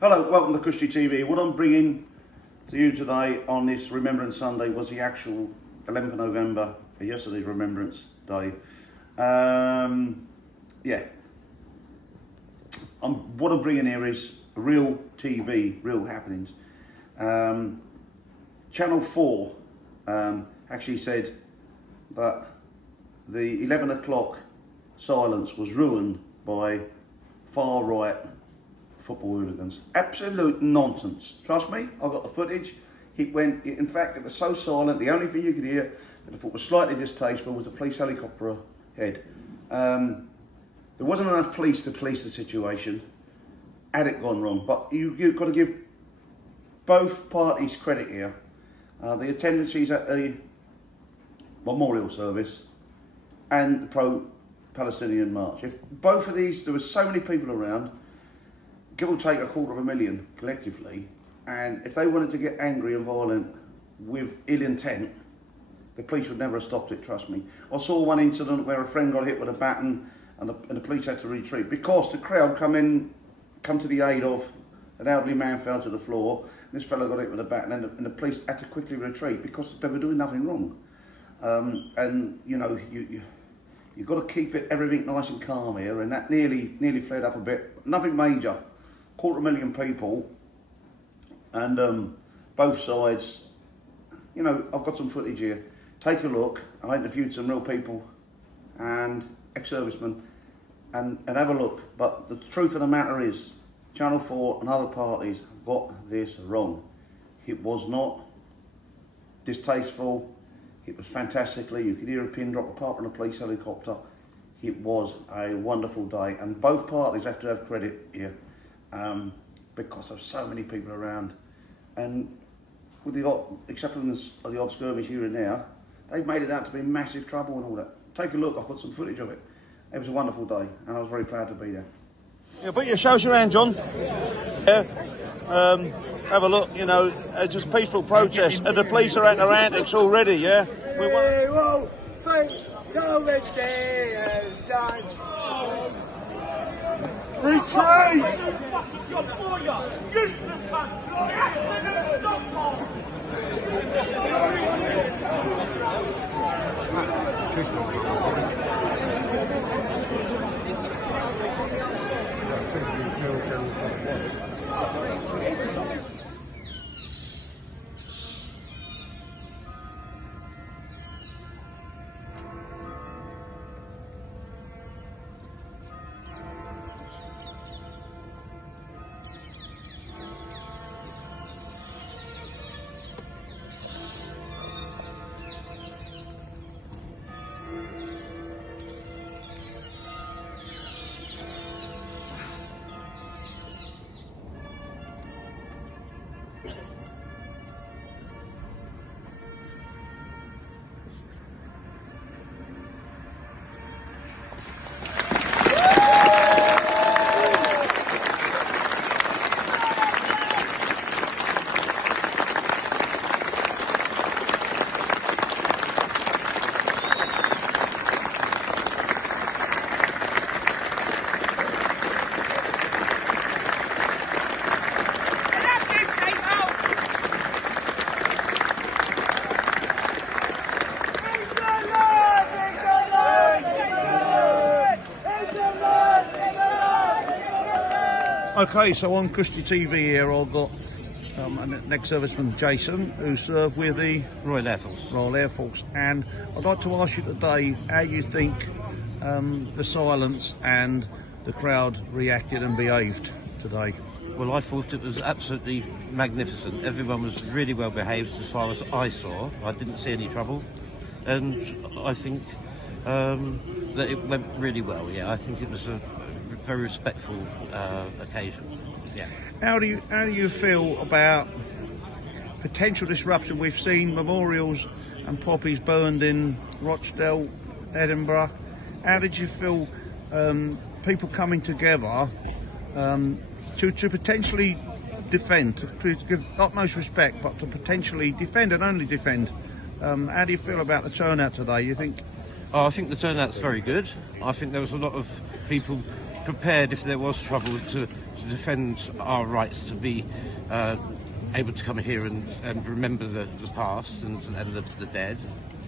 Hello, welcome to Christy TV. What I'm bringing to you today on this Remembrance Sunday was the actual 11th of November, yesterday's Remembrance Day. What I'm bringing here is real TV, real happenings. Channel 4 actually said that the 11 o'clock silence was ruined by far-right football hooligans. Absolute nonsense. Trust me, I got the footage. In fact, it was so silent, the only thing you could hear that I thought was slightly distasteful was the police helicopter head. There wasn't enough police to police the situation had it gone wrong, but you've got to give both parties credit here. The attendances at the memorial service and the pro-Palestinian march. If both of these, there were so many people around, give or take 250,000 collectively, and if they wanted to get angry and violent with ill intent, the police would never have stopped it, trust me. I saw one incident where a friend got hit with a baton and the police had to retreat because the crowd come to the aid of an elderly man fell to the floor, and this fellow got hit with a baton, and the police had to quickly retreat because they were doing nothing wrong. And you know, you've got to keep everything nice and calm here, and that nearly flared up a bit. Nothing major. 250,000 people, and both sides. You know, I've got some footage here. Take a look. I interviewed some real people and ex-servicemen, and have a look. But the truth of the matter is, Channel 4 and other parties got this wrong. It was not distasteful. It was fantastically. You could hear a pin drop apart from a police helicopter. It was a wonderful day, and both parties have to have credit here. Because there's so many people around, and with except for the odd skirmish here and there, they've made it out to be massive trouble and all that. Take a look, I've got some footage of it. It was a wonderful day, and I was very proud to be there. Yeah, put your shows around, John. Yeah. Have a look, you know, just peaceful protest, and the police are at their antics already, yeah? We will think Retreat! Okay, so on Christy TV here, I've got an ex-serviceman, Jason, who served with the Royal Air Force. And I'd like to ask you today how you think the silence and the crowd reacted and behaved today. Well, I thought it was absolutely magnificent. Everyone was really well behaved as far as I saw. I didn't see any trouble, and I think that it went really well. Yeah, I think it was a very respectful occasion. Yeah. How do you feel about potential disruption? We've seen memorials and poppies burned in Rochdale, Edinburgh. How did you feel people coming together to potentially defend, to give utmost respect, but to potentially defend and only defend? How do you feel about the turnout today? You think? Oh, I think the turnout's very good. I think there was a lot of people prepared if there was trouble to defend our rights to be able to come here and remember the past and the dead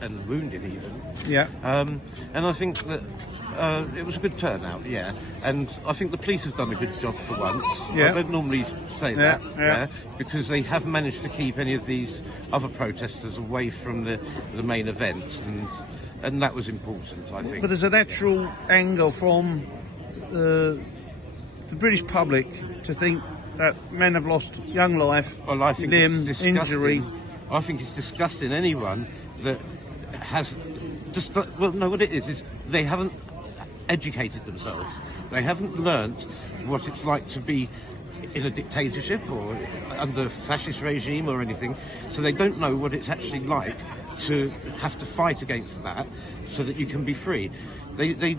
and the wounded even. Yeah. And I think that it was a good turnout, yeah. And I think the police have done a good job for once. Yeah. I don't normally say that, yeah. because they have managed to keep any of these other protesters away from the main event, and that was important, I think. But there's a natural anger from the British public to think that men have lost young life, well, I think limb, it's disgusting. injury. I think it's disgusting anyone that has just, well, no, what it is they haven't educated themselves. They haven't learnt what it's like to be in a dictatorship or under a fascist regime or anything, so they don't know what it's actually like to have to fight against that so that you can be free. They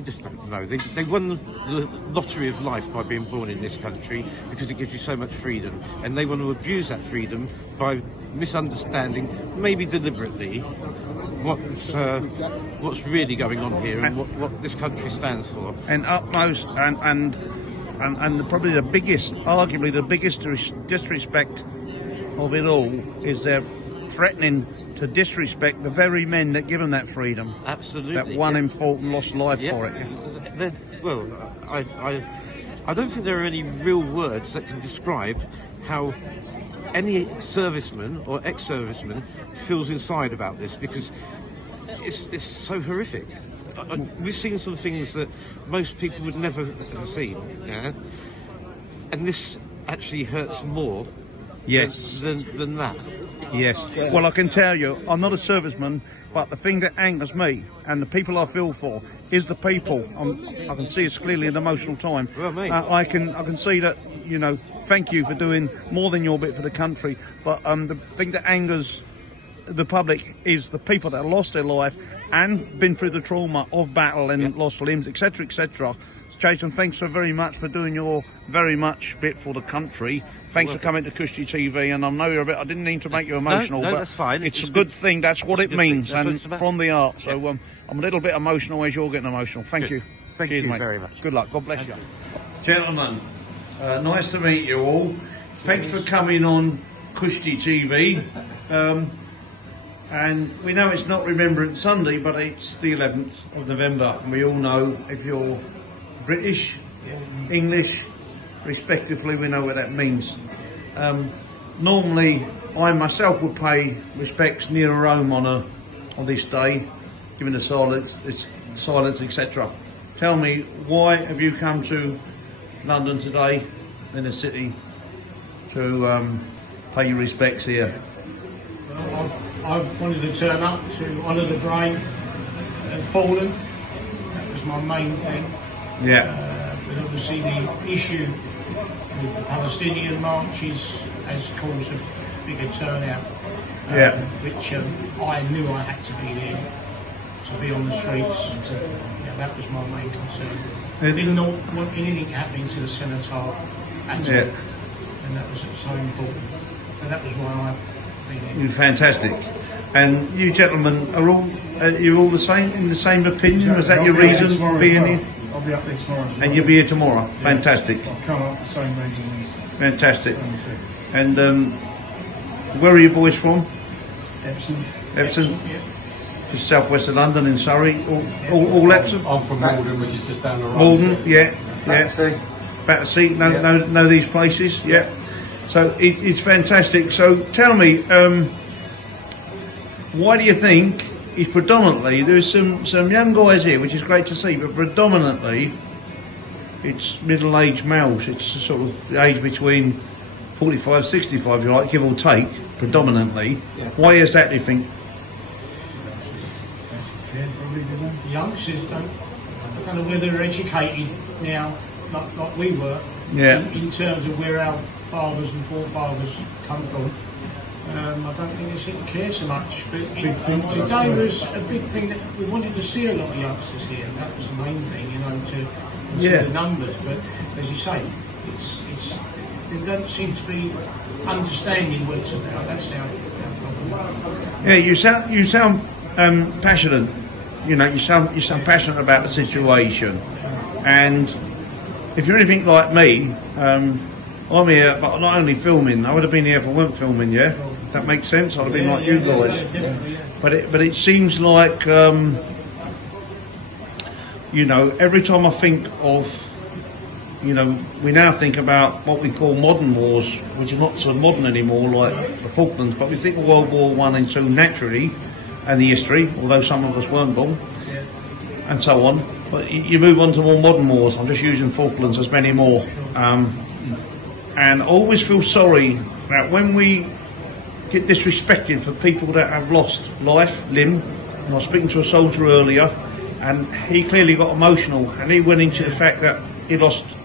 just don't know. They won the lottery of life by being born in this country because it gives you so much freedom, and they want to abuse that freedom by misunderstanding, maybe deliberately, what's really going on here and what this country stands for. And utmost and probably arguably the biggest disrespect of it all is they're threatening to disrespect the very men that give them that freedom. Absolutely. That one in fault and lost life for it. Well, I don't think there are any real words that can describe how any serviceman or ex-serviceman feels inside about this, because it's so horrific. We've seen some things that most people would never have seen, yeah? And this actually hurts more than that. Yes. Well, I can tell you, I'm not a serviceman, but the thing that angers me and the people I feel for is the people. I can see it's clearly an emotional time. Well, mate. I can see that, you know, thank you for doing more than your bit for the country. But the thing that angers the public is the people that have lost their life and been through the trauma of battle and lost limbs, etc., etc. Jason, thanks so very much for doing your very much bit for the country. Thanks for coming to Cushy TV, and I know you're a bit. I didn't mean to make you emotional, no, but that's fine. It's a good thing. That's what it means, and thing. from the art. So I'm a little bit emotional as you're getting emotional. Thank you. Thank you very much. Good luck. God bless you, gentlemen. Nice to meet you all. Thanks for coming on Cushy TV. And we know it's not Remembrance Sunday, but it's the 11th of November, and we all know if you're British, English, respectively, we know what that means. Normally, I myself would pay respects near Rome on this day, given the silence, etc. Tell me, why have you come to London today, in the city, to pay your respects here? Well, I wanted to turn up to honour the brave and fallen. That was my main thing. Yeah. But obviously the issue with the Palestinian marches has caused a bigger turnout. Which I knew I had to be there, to be on the streets. That was my main concern. I did not want anything happening to the Senator at all. And that was so important. So that was why I been here. You're fantastic. And you gentlemen are you all the same, in the same opinion? Was that your reason for being here? I'll be up there tomorrow. And you'll be here tomorrow? Yeah. Fantastic. I'll come up the same reason. Fantastic. And where are you boys from? Epsom. Epsom? Yeah. Just southwest of London in Surrey. All Epsom? I'm from Malden, which is just down the road. Malden, yeah. Battersea, know these places, yeah. So it's fantastic. So tell me, why do you think is predominantly, there's some young guys here, which is great to see, but predominantly it's middle-aged males. It's sort of the age between 45, 65, if you like, give or take, predominantly. Yeah. Why is that, do you think? The youngsters I don't know whether they're educated now, like we were, in terms of where our fathers and forefathers come from. I don't think they seem to care so much. But today was a big thing that we wanted to see a lot of youngsters here. That was the main thing, to see the numbers. But as you say, they don't seem to be understanding what it's about. That's our problem. Yeah, you sound passionate. You sound passionate about the situation, and if you're anything like me, I'm here, but not only filming. I would have been here if I weren't filming. Yeah, that makes sense. I'd have been like you guys. But it seems like you know, every time I think of, you know, we now think about what we call modern wars, which are not so modern anymore, like the Falklands. But we think of World War I and II naturally, and the history, although some of us weren't born, and so on. But you move on to more modern wars. I'm just using Falklands, there's many more. And I always feel sorry that when we get disrespected for people that have lost life, limb, and I was speaking to a soldier earlier, and he clearly got emotional, and he went into the fact that he lost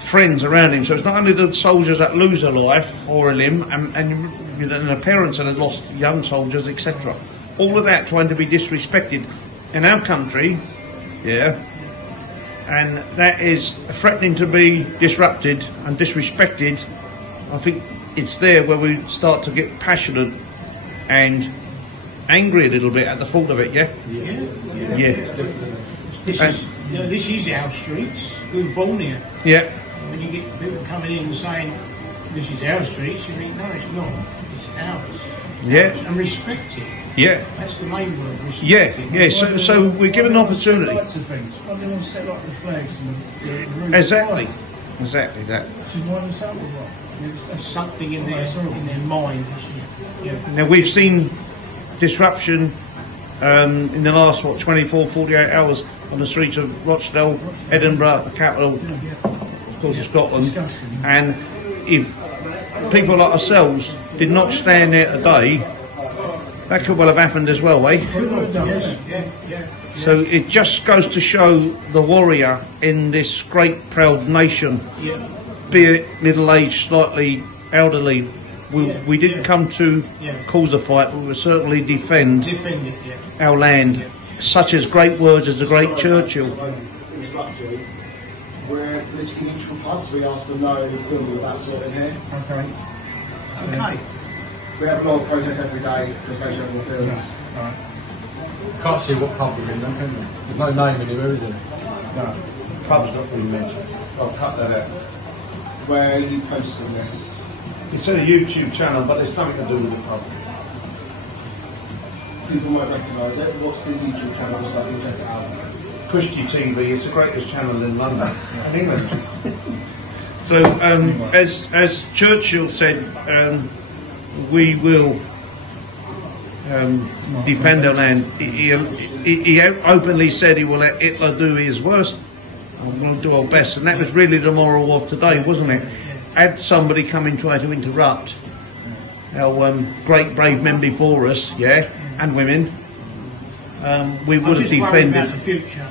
friends around him. So it's not only the soldiers that lose a life or a limb, and the parents that have lost young soldiers, etc. All of that trying to be disrespected in our country, yeah, and that is threatening to be disrupted and disrespected. I think it's there where we start to get passionate and angry a little bit at the thought of it, yeah? Yeah. This is our streets. We were born here. Yeah. When you get people coming in and saying, this is our streets, you think, no, it's not. It's ours. Yeah. And respect it. Yeah. That's the main word, respect it. Yeah. So we're given an opportunity. Lots of things. Why do they want to set up the flags and the roofs? Exactly that. Which is why they set up the rock. There's something in their mind. Now we've seen disruption in the last 24, 48 hours on the streets of Rochdale, Edinburgh, the capital, of course, of Scotland. And if people like ourselves did not stand there today, that could well have happened as well, eh? So it just goes to show the warrior in this great proud nation, be it middle-aged, slightly elderly. We didn't come to cause a fight, but we certainly defend our land, such as great words as the great Churchill. We're politically neutral clubs, we ask for no film of that sort in here. Okay. We have a lot of protests every day, just make sure everyone feels. Can't see what pub we're in, can we? There's no name anywhere, is there? No, pub's not really mentioned. I'll cut that out. Where are you posting this? It's a YouTube channel, but it's nothing to do with the pub. People won't recognise it. What's the YouTube channel so I can check it out? Christy TV, it's the greatest channel in London, in England. So, as Churchill said, we will defend our land. He openly said he will let Hitler do his worst, and we'll do our best. And that was really the moral of today, wasn't it? Had somebody come and try to interrupt our great brave men before us, yeah, and women, we would have defended. About the future,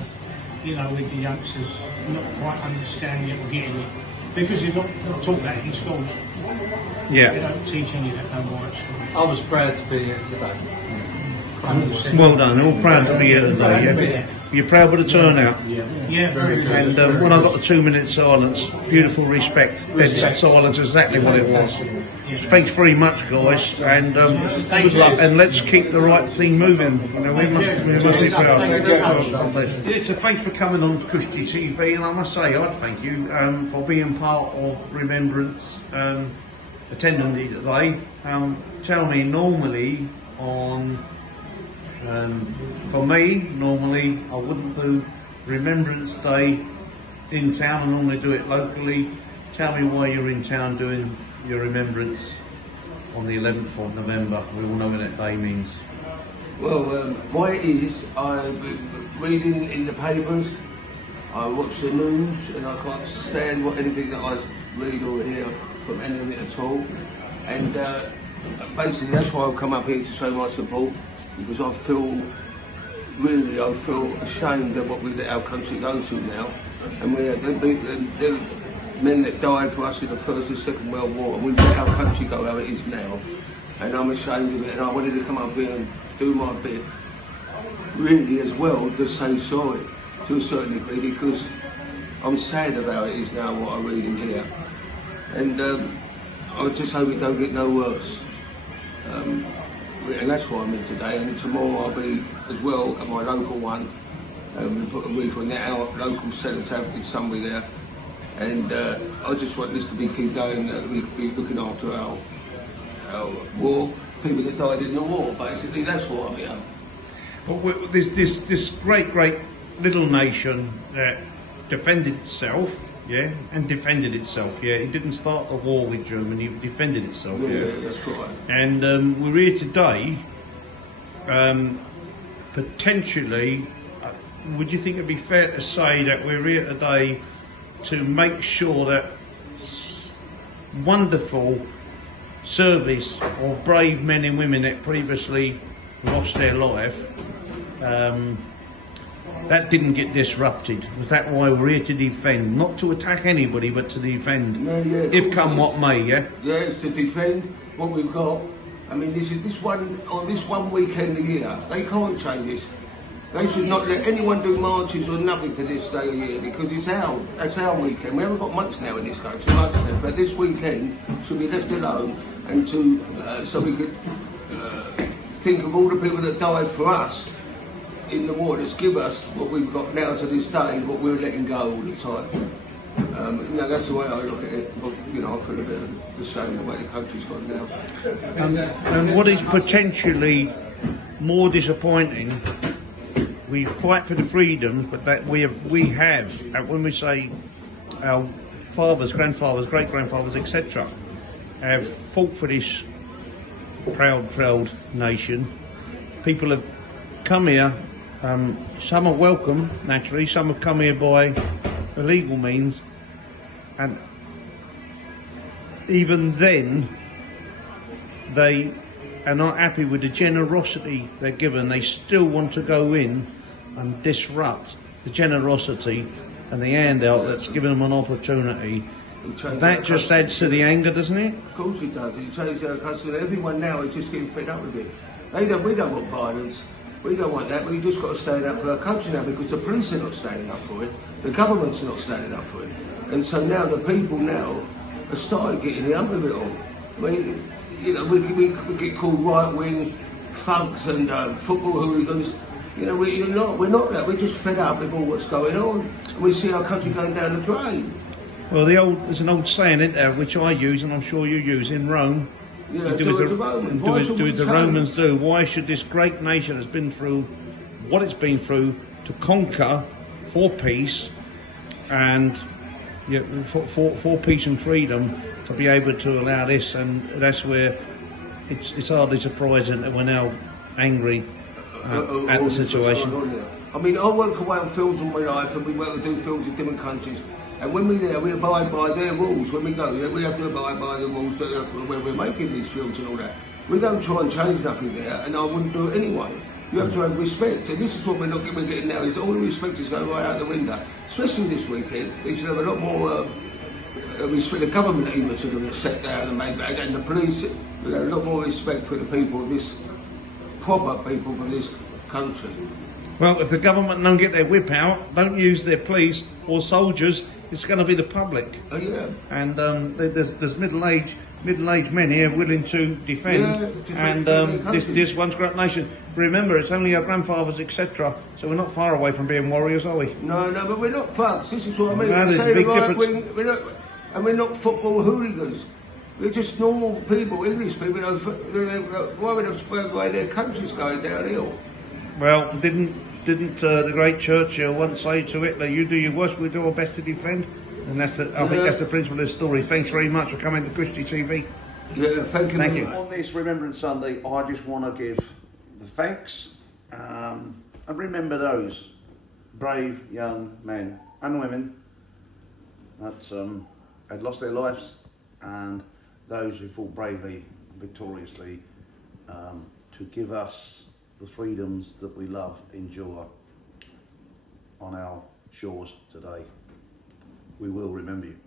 you know, with the youngsters not quite understanding it or getting it, because they're not taught that in schools. Yeah. They don't teach any of that no more at school. I was proud to be here today. Well done, all proud to be here today, yeah? You're proud with the turnout? Yeah, very good. And when I got the 2-minute silence, beautiful respect, dead silence, exactly what it was. Thanks very much, guys, and good luck, and let's keep the right thing moving. You know, we must be proud. Yeah, so thanks for coming on Christy TV, and I must say, I'd thank you for being part of Remembrance, attending it today. Tell me, normally on... for me, normally I wouldn't do Remembrance Day in town. I normally do it locally. Tell me why you're in town doing your remembrance on the 11th of November. We all know what that day means. Well, why it is, I've been reading in the papers, I watch the news, and I can't stand anything that I read or hear from anything at all. And basically that's why I've come up here to show my support, because I feel ashamed of what we let our country go to now. And the men that died for us in the First and Second World War, and we let our country go how it is now. And I'm ashamed of it, and I wanted to come up here and do my bit, really as well, to say sorry to a certain degree, because I'm sad about it is now what I read in here. And I just hope it don't get no worse. And that's why I'm in today, and tomorrow I'll be as well at my local one. We put a wreath on our local cemetery somewhere there, And I just want this to be keep going, that we be looking after our war, people that died in the war, basically. That's what I'm here. But this great little nation that defended itself, yeah, and defended itself, yeah. It didn't start a war with Germany, it defended itself, yeah. That's right. And we're here today, potentially, would you think it'd be fair to say that we're here today to make sure that wonderful service or brave men and women that previously lost their life, that didn't get disrupted? Was that why we're here to defend? Not to attack anybody, but to defend, if come what may, yeah? Yeah, it's to defend what we've got. I mean, this one weekend a year, they can't change this. They should not let anyone do marches or nothing to this day of year, because that's our weekend. We haven't got much now in this country, but this weekend should be left alone, and so we could think of all the people that died for us in the war, that's give us what we've got now to this day, what we're letting go all the time. That's the way I look at it. But, I feel a bit ashamed the way the country's gone now. And what is potentially more disappointing, we fight for the freedoms, but that we have, and when we say our fathers, grandfathers, great-grandfathers, etc., have fought for this proud nation. People have come here, some are welcome, naturally, some have come here by illegal means, and even then they are not happy with the generosity they're given. They still want to go in and disrupt the generosity and the handout that's given them an opportunity. That just adds to the anger, doesn't it? Of course it does. It changes our custom. Everyone now is just getting fed up with it. We don't want violence. We don't want that. We've just got to stand up for our country now, because the police are not standing up for it. The government's not standing up for it. And so now the people now have started getting the hump of it all. I mean, we get called right-wing thugs and football hooligans. We're not that. We're just fed up with all what's going on. And we see our country going down the drain. Well, there's an old saying, isn't there, which I use, and I'm sure you use, in Rome. Yeah, do as the Romans do. Why should this great nation has been through what it's been through to conquer for peace and for peace and freedom, to be able to allow this? And that's where it's hardly surprising that we're now angry at the situation. I mean, I work away on fields all my life, and we work to do fields in different countries. And when we're there, we abide by their rules. When we go, we have to abide by the rules when we're making these fields and all that. We don't try and change nothing there, and I wouldn't do it anyway. You have to have respect, and this is what we're getting now, is all the respect is going right out the window. Especially this weekend, we should have a lot more respect. The government even should have sat down and made that, and the police would have a lot more respect for the people, this proper people from this country. Well, if the government don't get their whip out, don't use their police or soldiers, it's going to be the public. Oh yeah. And there's middle-aged men here willing to defend. This once great nation. Remember, it's only our grandfathers, etc. So we're not far away from being warriors, are we? No, but we're not thugs. This is what I mean. No, there's a big difference. We're not football hooligans. We're just normal people, English people. Why would have the way their country's going downhill? Well, didn't the great Churchill once say to Hitler, "You do your worst, we do our best to defend"? And I think that's the principle of the story. Thanks very much for coming to Christie TV. Yeah, thank you. Thank you. On this Remembrance Sunday, I just want to give the thanks and remember those brave young men and women that had lost their lives, and those who fought bravely, victoriously, to give us the freedoms that we love, enjoy on our shores today. We will remember you.